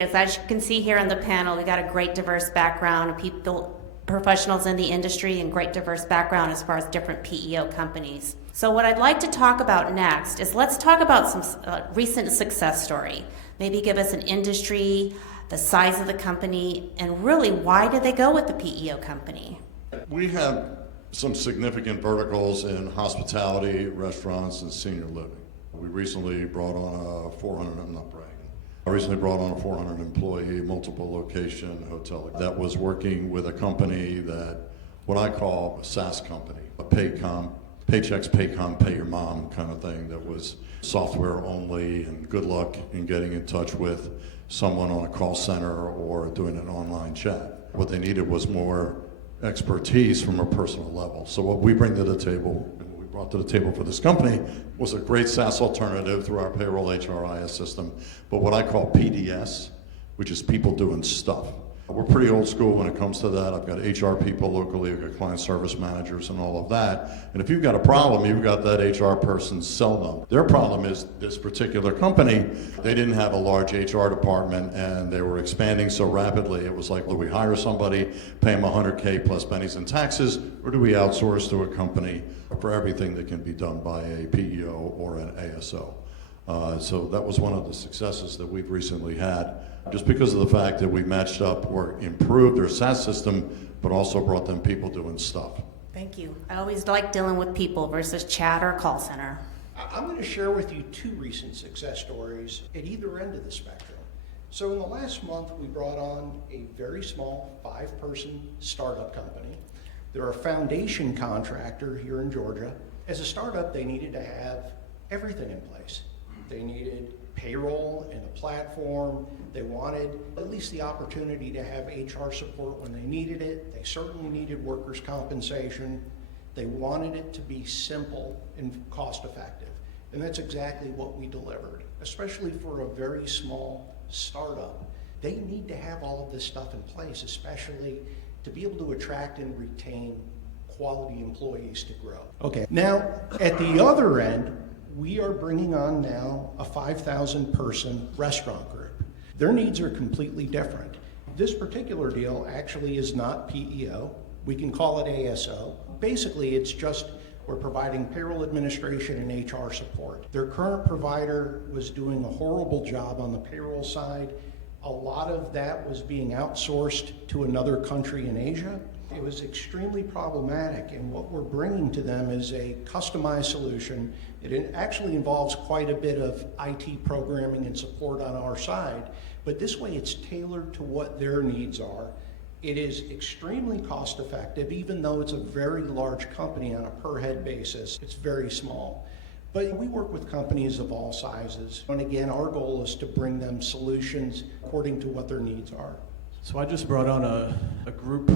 As you can see here on the panel, we got a great diverse background of people, professionals in the industry, and great diverse background as far as different PEO companies. So what I'd like to talk about next is let's talk about some recent success story. Maybe give us an industry, the size of the company, and really why did they go with the PEO company? We have some significant verticals in hospitality, restaurants, and senior living. We recently brought on I recently brought on a 400 employee, multiple location hotel that was working with a company that, what I call a SaaS company, a paychecks, pay your mom kind of thing that was software only, and good luck in getting in touch with someone on a call center or doing an online chat. What they needed was more expertise from a personal level. So what we bring to the table, and what we brought to the table for this company, was a great SaaS alternative through our payroll HRIS system, but what I call PDS, which is people doing stuff. We're pretty old school when it comes to that. I've got HR people locally, I've got client service managers and all of that. And if you've got a problem, you've got that HR person sell them. Their problem is this particular company, they didn't have a large HR department and they were expanding so rapidly. It was like, do we hire somebody, pay them $100K plus bennies and taxes, or do we outsource to a company for everything that can be done by a PEO or an ASO? So that was one of the successes that we've recently had, just because of the fact that we matched up or improved their SaaS system, but also brought them people doing stuff. Thank you. I always like dealing with people versus chat or call center. I'm going to share with you two recent success stories at either end of the spectrum. So in the last month, we brought on a very small 5-person startup company. They're a foundation contractor here in Georgia. As a startup, they needed to have everything in place. They needed payroll and a platform. They wanted at least the opportunity to have HR support when they needed it. They certainly needed workers' compensation. They wanted it to be simple and cost effective. And that's exactly what we delivered, especially for a very small startup. They need to have all of this stuff in place, especially to be able to attract and retain quality employees to grow. Okay, now at the other end, we are bringing on now a 5,000 person restaurant group. Their needs are completely different. This particular deal actually is not PEO. We can call it ASO. Basically, it's just we're providing payroll administration and HR support. Their current provider was doing a horrible job on the payroll side. A lot of that was being outsourced to another country in Asia. It was extremely problematic, and what we're bringing to them is a customized solution. It actually involves quite a bit of IT programming and support on our side, but this way it's tailored to what their needs are. It is extremely cost effective, even though it's a very large company on a per head basis. It's very small. But we work with companies of all sizes, and again, our goal is to bring them solutions according to what their needs are. So I just brought on a group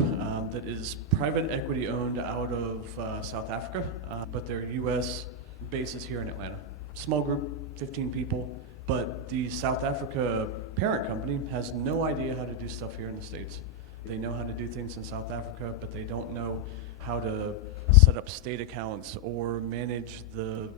that is private equity owned out of South Africa, but their US base is here in Atlanta. Small group, 15 people, but the South Africa parent company has no idea how to do stuff here in the States. They know how to do things in South Africa, but they don't know how to set up state accounts or manage the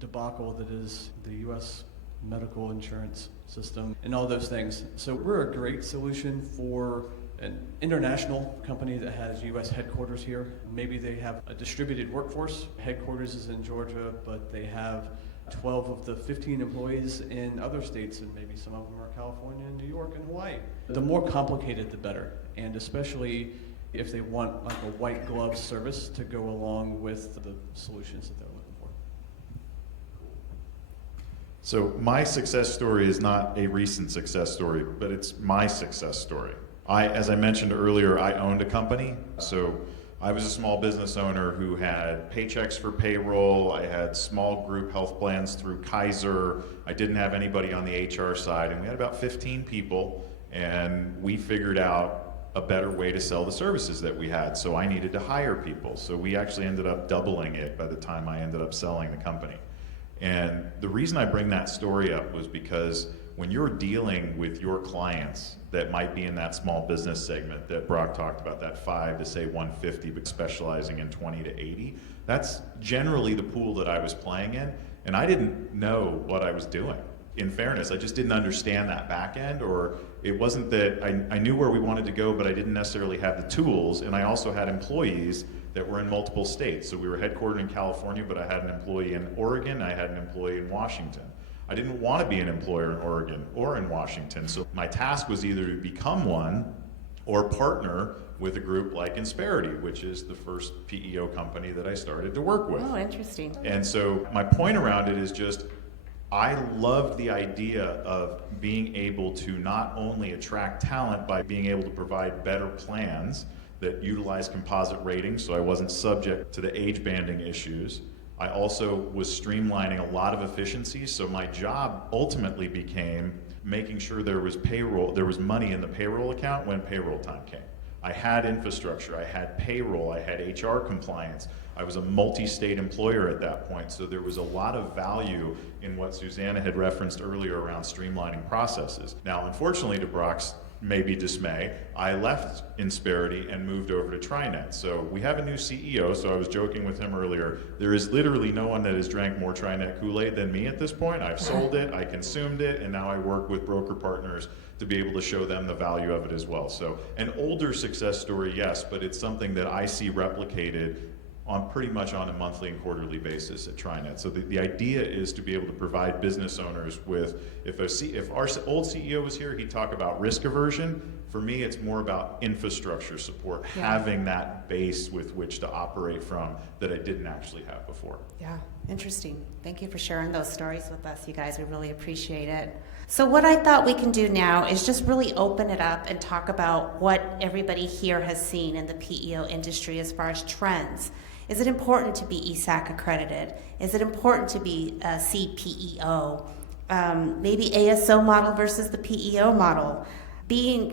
debacle that is the US medical insurance system and all those things. So we're a great solution for an international company that has US headquarters here. Maybe they have a distributed workforce. Headquarters is in Georgia, but they have 12 of the 15 employees in other states, and maybe some of them are California and New York and Hawaii. The more complicated, the better, and especially if they want like a white glove service to go along with the solutions that they're looking for. So my success story is not a recent success story, but it's my success story. As I mentioned earlier, I owned a company. So I was a small business owner who had paychecks for payroll. I had small group health plans through Kaiser. I didn't have anybody on the HR side, and we had about 15 people, and we figured out a better way to sell the services that we had. So I needed to hire people. So we actually ended up doubling it by the time I ended up selling the company. And the reason I bring that story up was because when you're dealing with your clients that might be in that small business segment that Brock talked about, that 5 to say 150, but specializing in 20 to 80, that's generally the pool that I was playing in, and I didn't know what I was doing. in fairness. I just didn't understand that back end, or it wasn't that I knew where we wanted to go, but I didn't necessarily have the tools. And I also had employees that were in multiple states. So we were headquartered in California, but I had an employee in Oregon, I had an employee in Washington. I didn't want to be an employer in Oregon or in Washington. So my task was either to become one or partner with a group like Insperity, which is the first PEO company that I started to work with. Oh, interesting. And so my point around it is just, I loved the idea of being able to not only attract talent by being able to provide better plans that utilize composite ratings, so I wasn't subject to the age banding issues. I also was streamlining a lot of efficiencies, so my job ultimately became making sure there was money in the payroll account when payroll time came. I had infrastructure, I had payroll, I had HR compliance. I was a multi-state employer at that point, so there was a lot of value in what Susanna had referenced earlier around streamlining processes. Now, unfortunately, to Brock's maybe dismay, I left Insperity and moved over to TriNet. So we have a new CEO, so I was joking with him earlier. There is literally no one that has drank more TriNet Kool-Aid than me at this point. I've sold it, I consumed it, and now I work with broker partners to be able to show them the value of it as well. So an older success story, yes, but it's something that I see replicated on pretty much on a monthly and quarterly basis at TriNet. So the idea is to be able to provide business owners with, if our old CEO was here, he'd talk about risk aversion. For me, it's more about infrastructure support, having that base with which to operate from that I didn't actually have before. Yeah, interesting. Thank you for sharing those stories with us, you guys. We really appreciate it. So what I thought we can do now is just really open it up and talk about what everybody here has seen in the PEO industry as far as trends. Is it important to be ESAC accredited? Is it important to be a CPEO? Maybe ASO model versus the PEO model?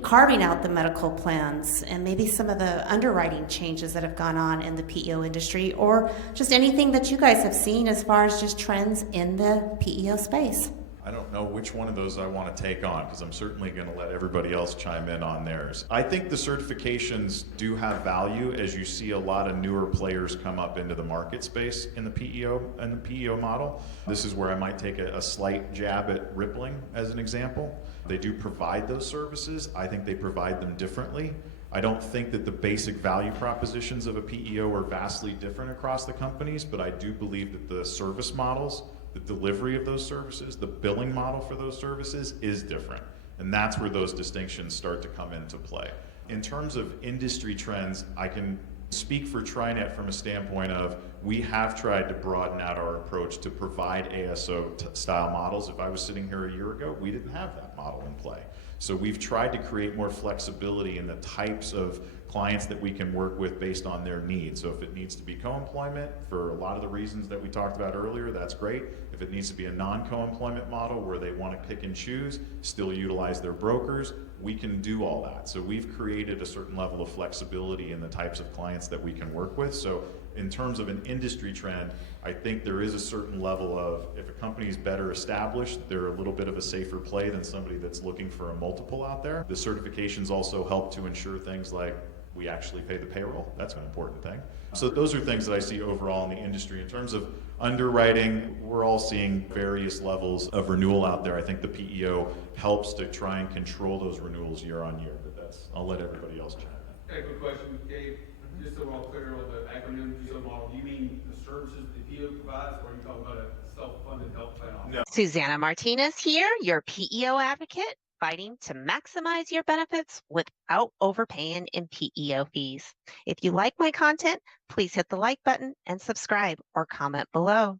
Carving out the medical plans and maybe some of the underwriting changes that have gone on in the PEO industry, or just anything that you guys have seen as far as just trends in the PEO space. I don't know which one of those I want to take on, because I'm certainly going to let everybody else chime in on theirs. I think the certifications do have value as you see a lot of newer players come up into the market space in the PEO model. This is where I might take a slight jab at Rippling as an example. They do provide those services. I think they provide them differently. I don't think that the basic value propositions of a PEO are vastly different across the companies, but I do believe that the service models, the delivery of those services, the billing model for those services is different. And that's where those distinctions start to come into play. In terms of industry trends, I can speak for TriNet from a standpoint of, we have tried to broaden out our approach to provide ASO style models. If I was sitting here a year ago, we didn't have that model in play. So we've tried to create more flexibility in the types of clients that we can work with based on their needs. So if it needs to be co-employment for a lot of the reasons that we talked about earlier, that's great. If it needs to be a non-co-employment model where they want to pick and choose, still utilize their brokers, we can do all that. So we've created a certain level of flexibility in the types of clients that we can work with. So in terms of an industry trend, I think there is a certain level of, if a company is better established, they're a little bit of a safer play than somebody that's looking for a multiple out there. The certifications also help to ensure things like we actually pay the payroll. That's an important thing. So those are things that I see overall in the industry. In terms of underwriting, we're all seeing various levels of renewal out there. I think the PEO helps to try and control those renewals year on year, but I'll let everybody else chime in. Okay, good question, Dave. Just so we're all clear with the acronym PEO model, do you mean the services the PEO provides, or are you talking about a self-funded health plan option? No. Susanna Martinez here, your PEO advocate, fighting to maximize your benefits without overpaying in PEO fees. If you like my content, please hit the like button and subscribe or comment below.